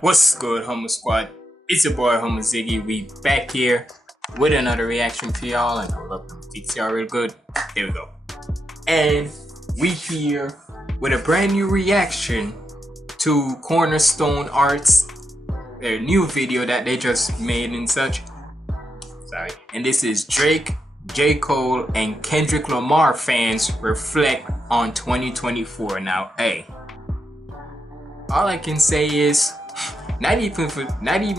What's good, Humble Squad? It's your boy HumbleZiggy. We back here with another reaction for y'all, and I love them beats y'all real good. There we go. And we here with a brand new reaction to Cornerstone Arts, their new video that they just made and such. Sorry. And this is Drake, J. Cole, and Kendrick Lamar fans reflect on 2024. Now, hey, all I can say is not even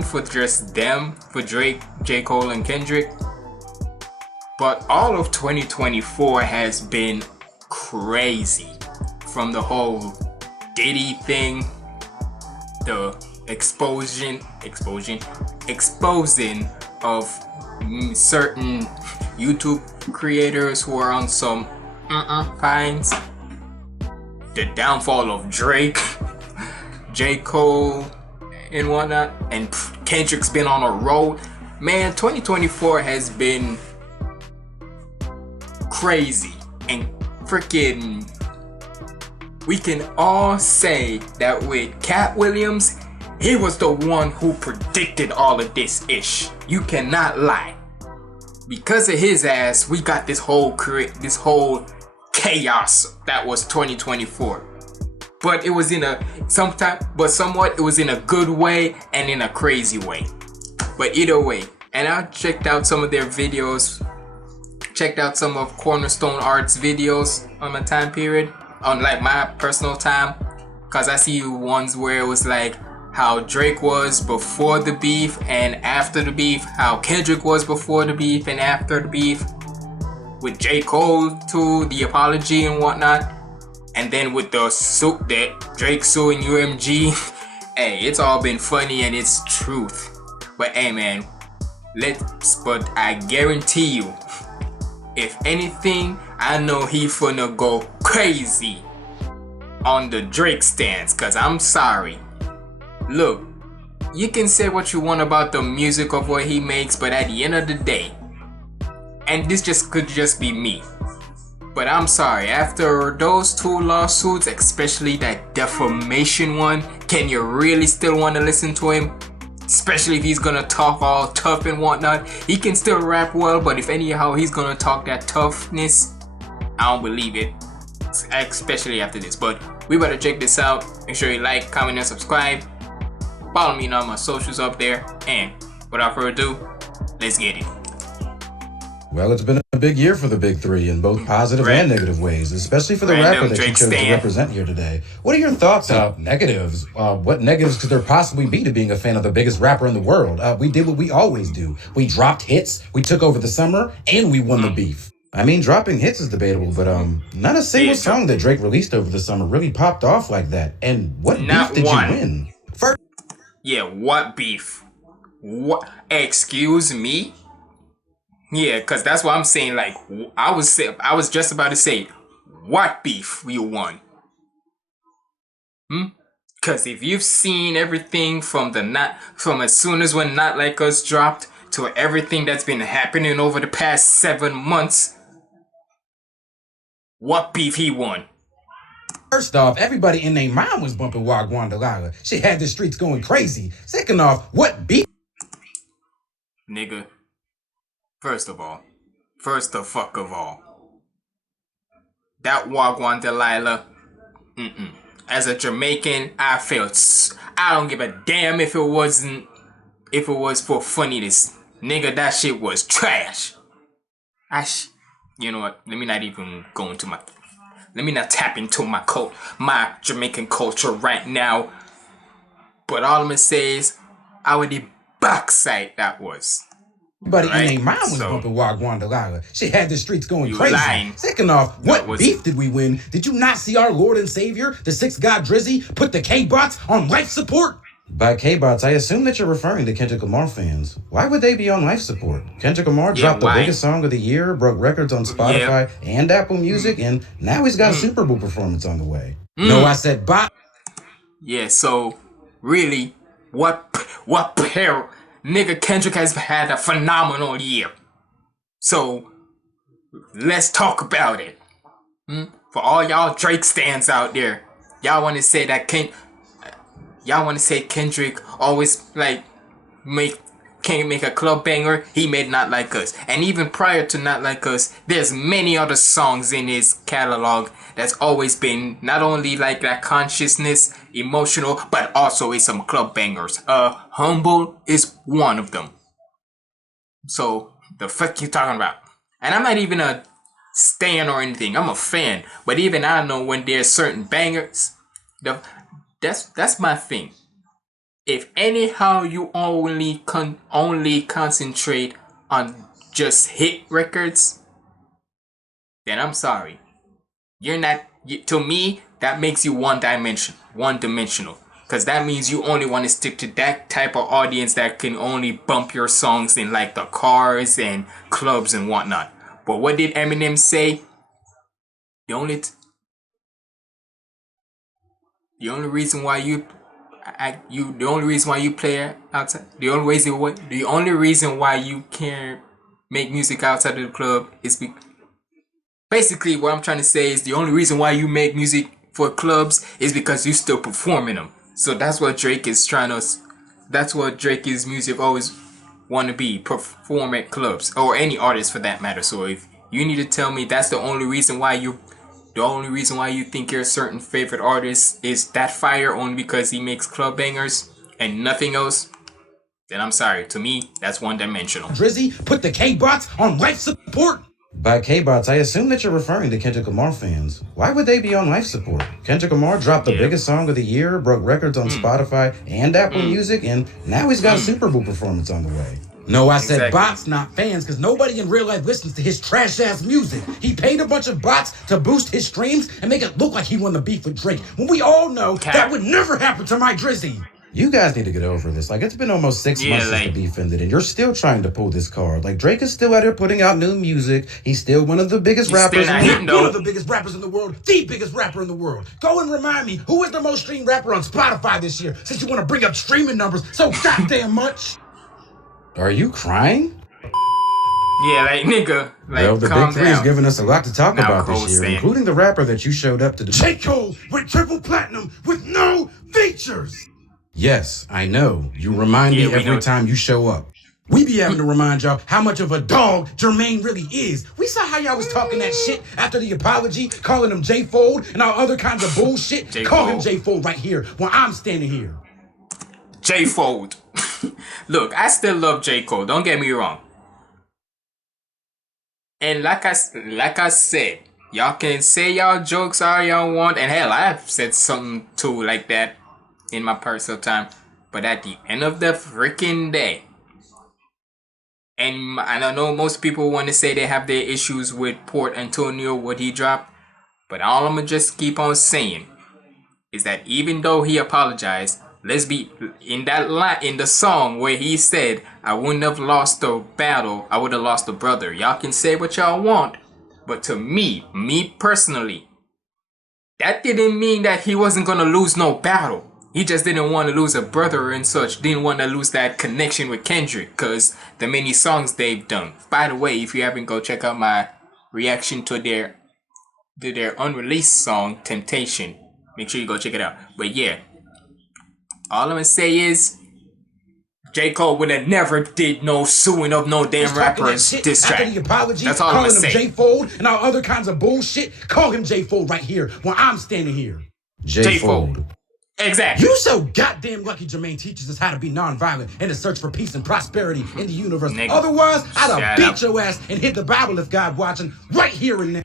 for just them, for Drake, J. Cole, and Kendrick, but all of 2024 has been crazy. From the whole Diddy thing, the exposing of certain YouTube creators who are on some fines, the downfall of Drake, J. Cole, and whatnot, and Kendrick's been on a roll. Man, 2024 has been crazy and freaking. We can all say that with Cat Williams, he was the one who predicted all of this ish. You cannot lie. Because of his ass, we got this whole chaos that was 2024. But it was in a somewhat it was in a good way and in a crazy way. But either way, and I checked out some of their videos, checked out some of Cornerstone Arts videos on my time period, on like my personal time, cause I see ones where it was like how Drake was before the beef and after the beef, how Kendrick was before the beef and after the beef, with J. Cole too, the apology and whatnot. And then with the suit that Drake suing UMG, hey, it's all been funny and it's truth. But hey man, but I guarantee you, if anything, I know he finna go crazy on the Drake stance. Cause I'm sorry. Look, you can say what you want about the music of what he makes, but at the end of the day, and this could just be me, but I'm sorry, after those two lawsuits, especially that defamation one, can you really still want to listen to him? Especially if he's gonna talk all tough and whatnot. He can still rap well, but if anyhow he's gonna talk that toughness, I don't believe it. Especially after this. But we better check this out. Make sure you like, comment, and subscribe. Follow me on all my socials up there. And without further ado, let's get it. Well, it's been a big year for the big three in both positive and negative ways, especially for the rapper that you chose to represent here today. What are your thoughts on negatives? What negatives could there possibly be to being a fan of the biggest rapper in the world? We did what we always do. We dropped hits, we took over the summer, and we won the beef. I mean, dropping hits is debatable, but not a single song that Drake released over the summer really popped off like that. And what beef did you win? Yeah, what beef? What? Excuse me? Yeah, cause that's what I'm saying. Like I was just about to say, what beef you won? Cause if you've seen everything from as soon as when Not Like Us dropped to everything that's been happening over the past 7 months, what beef he won? First off, everybody and their mom was bumping Wagwan Delilah. She had the streets going crazy. Second off, what beef? Nigga. First of all, that Wagwan Delilah, as a Jamaican, I don't give a damn if it was for funniness. Nigga, that shit was trash. You know what, let me not tap into my Jamaican culture right now. But all I'm gonna say is, I would the backside that was. Everybody and their mom was bumping Wagwan Delilah. She had the streets going crazy. Second off, what beef did we win? Did you not see our Lord and Savior, the Sixth God Drizzy, put the K-Bots on life support? By K-Bots, I assume that you're referring to Kendrick Lamar fans. Why would they be on life support? Kendrick Lamar dropped the biggest song of the year, broke records on Spotify and Apple Music, and now he's got a Super Bowl performance on the way. No, I said bot. Yeah, so really, what pair? Nigga, Kendrick has had a phenomenal year. So, let's talk about it. For all y'all Drake stans out there, y'all want to say that y'all want to say Kendrick always like can't make a club banger. He made Not Like Us, and even prior to Not Like Us, there's many other songs in his catalog that's always been not only like that consciousness, emotional, but also is some club bangers. Humble is one of them. So the fuck you talking about? And I'm not even a stan or anything. I'm a fan, but even I know when there's certain bangers. That's my thing. If anyhow you only concentrate on just hit records, then I'm sorry. You're not. To me, that makes you one-dimensional. Because that means you only want to stick to that type of audience that can only bump your songs in like the cars and clubs and whatnot. But what did Eminem say? The only reason why you play outside, the only reason why you can't make music outside of the club is basically what I'm trying to say is the only reason why you make music for clubs is because you still performing them. So that's what Drake is that's what Drake's music always want to be, perform at clubs, or any artist for that matter. So if you need to tell me that's the only reason why you think your certain favorite artist is that fire only because he makes club bangers and nothing else, then I'm sorry. To me, that's one-dimensional. Drizzy put the K-Bots on life support. By K-Bots, I assume that you're referring to Kendrick Lamar fans. Why would they be on life support? Kendrick Lamar dropped the biggest song of the year, broke records on Spotify and Apple Music, and now he's got a Super Bowl performance on the way. No, I said bots, not fans, because nobody in real life listens to his trash-ass music. He paid a bunch of bots to boost his streams and make it look like he won the beef with Drake, when we all know that would never happen to my Drizzy. You guys need to get over this. Like, it's been almost 6 months since the beef ended, and you're still trying to pull this card. Like, Drake is still out here putting out new music. He's still one of the biggest rappers. One of the biggest rappers in the world. The biggest rapper in the world. Go and remind me, who is the most streamed rapper on Spotify this year, since you want to bring up streaming numbers so goddamn much? Are you crying? Yeah, like, nigga. Like, well, the Big Three has given us a lot to talk about this year, including the rapper that you showed up to the J. Cole with triple platinum with no features. Yes, I know. You remind me every time you show up. We be having to remind y'all how much of a dog Jermaine really is. We saw how y'all was talking that shit after the apology, calling him J-Fold and all other kinds of bullshit. Call him J-Fold right here while I'm standing here. J-Fold. Look, I still love J. Cole. Don't get me wrong. And like I said, y'all can say y'all jokes all y'all want. And hell, I've said something too like that in my personal time. But at the end of the freaking day, and I know most people want to say they have their issues with Port Antonio, what he dropped. But all I'm going to just keep on saying is that even though he apologized, let's be in that line in the song where he said, I wouldn't have lost the battle, I would have lost a brother. Y'all can say what y'all want, but to me personally, that didn't mean that he wasn't gonna lose no battle. He just didn't want to lose a brother and such. Didn't want to lose that connection with Kendrick because the many songs they've done. By the way, if you haven't, go check out my reaction to their unreleased song Temptation. Make sure you go check it out. But yeah, all I'm gonna say is J. Cole would have never did no suing of no damn rappers diss track. After the apology, that's all I'm gonna say. Calling him J-Fold and all other kinds of bullshit. Call him J-Fold right here while I'm standing here. J-Fold. Exactly. You so goddamn lucky Jermaine teaches us how to be nonviolent in the search for peace and prosperity in the universe. Nigga, otherwise, I'd have beat your ass and hit the Bible if God watching right here and now.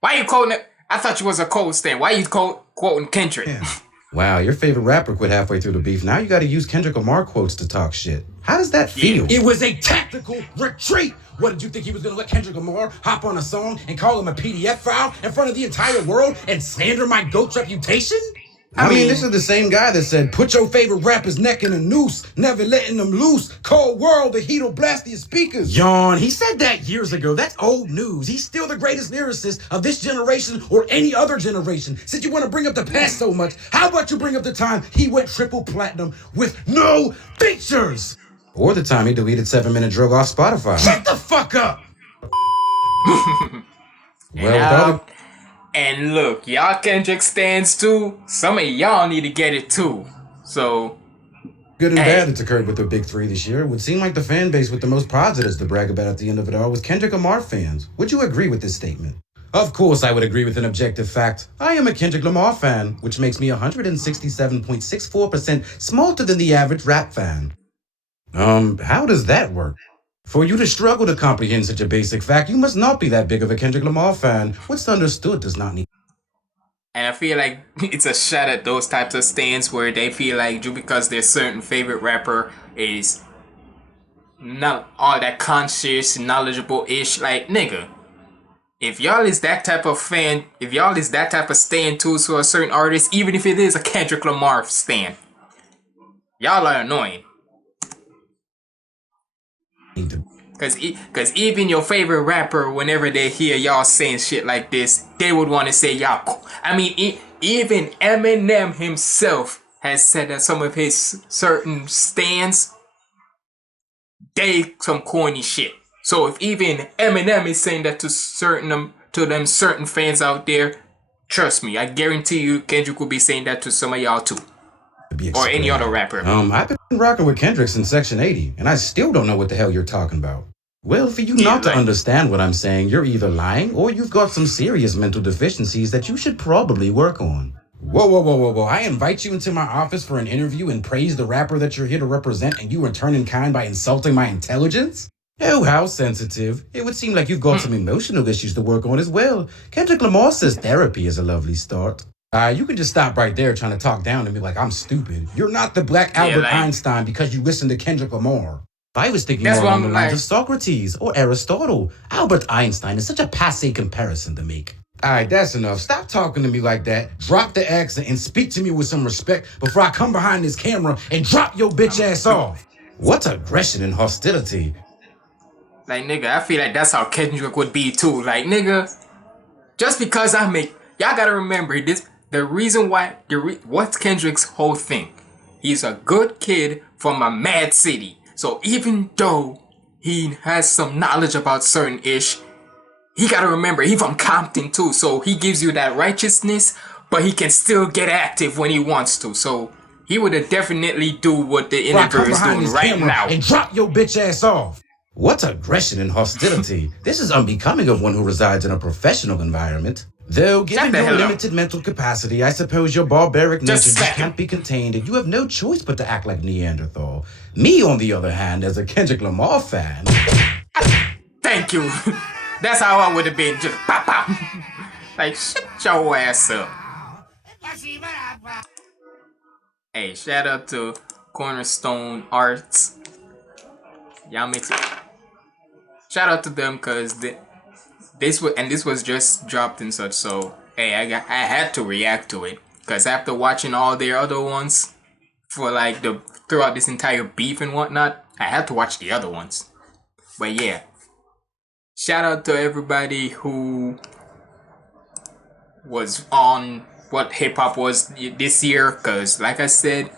Why you quoting it? I thought you was a Cole stan. Why you quoting Kendrick? Yeah. Wow, your favorite rapper quit halfway through the beef. Now you gotta use Kendrick Lamar quotes to talk shit. How does that feel? It was a tactical retreat. What, did you think he was gonna let Kendrick Lamar hop on a song and call him a PDF file in front of the entire world and slander my GOAT's reputation? I mean, this is the same guy that said, put your favorite rapper's neck in a noose, never letting them loose. Cold world, the heat'll blast your speakers. Yawn, he said that years ago. That's old news. He's still the greatest lyricist of this generation or any other generation. Since you want to bring up the past so much, how about you bring up the time he went triple platinum with no features? Or the time he deleted 7-Minute Drug off Spotify. Shut the fuck up! And look, y'all Kendrick stans too. Some of y'all need to get it too. So, good and bad that's occurred with the big three this year. It would seem like the fan base with the most positives to brag about at the end of it all was Kendrick Lamar fans. Would you agree with this statement? Of course, I would agree with an objective fact. I am a Kendrick Lamar fan, which makes me 167.64% smarter than the average rap fan. How does that work? For you to struggle to comprehend such a basic fact, you must not be that big of a Kendrick Lamar fan. What's understood does not need. And I feel like it's a shot at those types of stands where they feel like just because their certain favorite rapper is not all that conscious, knowledgeable-ish, like, nigga. If y'all is that type of fan, if y'all is that type of stan too to a certain artist, even if it is a Kendrick Lamar stan, y'all are annoying. Cause even your favorite rapper, whenever they hear y'all saying shit like this, they would want to say y'all. I mean, even Eminem himself has said that some of his certain stans, they some corny shit. So if even Eminem is saying that to certain fans out there, trust me, I guarantee you Kendrick will be saying that to some of y'all too. Or any other rapper. I've been rocking with Kendrick since Section 80, and I still don't know what the hell you're talking about. Well, for you not to understand what I'm saying, you're either lying or you've got some serious mental deficiencies that you should probably work on. Whoa. I invite you into my office for an interview and praise the rapper that you're here to represent, and you return in kind by insulting my intelligence? Oh, how sensitive. It would seem like you've got some emotional issues to work on as well. Kendrick Lamar says therapy is a lovely start. You can just stop right there trying to talk down to me like I'm stupid. You're not the Black Albert Einstein because you listen to Kendrick Lamar. I was thinking more along the lines of Socrates or Aristotle. Albert Einstein is such a passé comparison to make. Alright, that's enough. Stop talking to me like that. Drop the accent and speak to me with some respect before I come behind this camera and drop your bitch ass off. What's aggression and hostility? Like, nigga, I feel like that's how Kendrick would be too. Like, nigga, just because y'all gotta remember this. The reason why, what's Kendrick's whole thing? He's a good kid from a mad city. So even though he has some knowledge about certain ish, he gotta remember, he from Compton too. So he gives you that righteousness, but he can still get active when he wants to. So he would definitely do what the interviewer is doing right now. And drop your bitch ass off. What's aggression and hostility? This is unbecoming of one who resides in a professional environment. Though, given your limited mental capacity, I suppose your barbaric nature just can't be contained, and you have no choice but to act like Neanderthal. Me, on the other hand, as a Kendrick Lamar fan... Thank you. That's how I would have been, just pop pop. Like, shut your ass up. Hey, shout out to Cornerstone Arts. Y'all make it. Shout out to them, because this was just dropped and such, so hey, I had to react to it, because after watching all their other ones for like throughout this entire beef and whatnot, I had to watch the other ones. But yeah, shout out to everybody who was on what hip hop was this year, because like I said,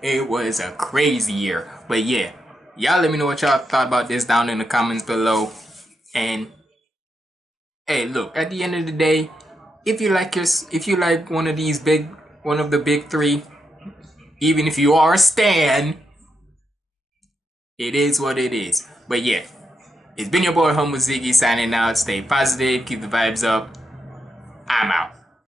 it was a crazy year. But yeah, y'all let me know what y'all thought about this down in the comments below. And hey, look, at the end of the day, if you like one of the big three, even if you are a stan, it is what it is. But yeah, it's been your boy HumbleZiggy signing out. Stay positive, keep the vibes up. I'm out.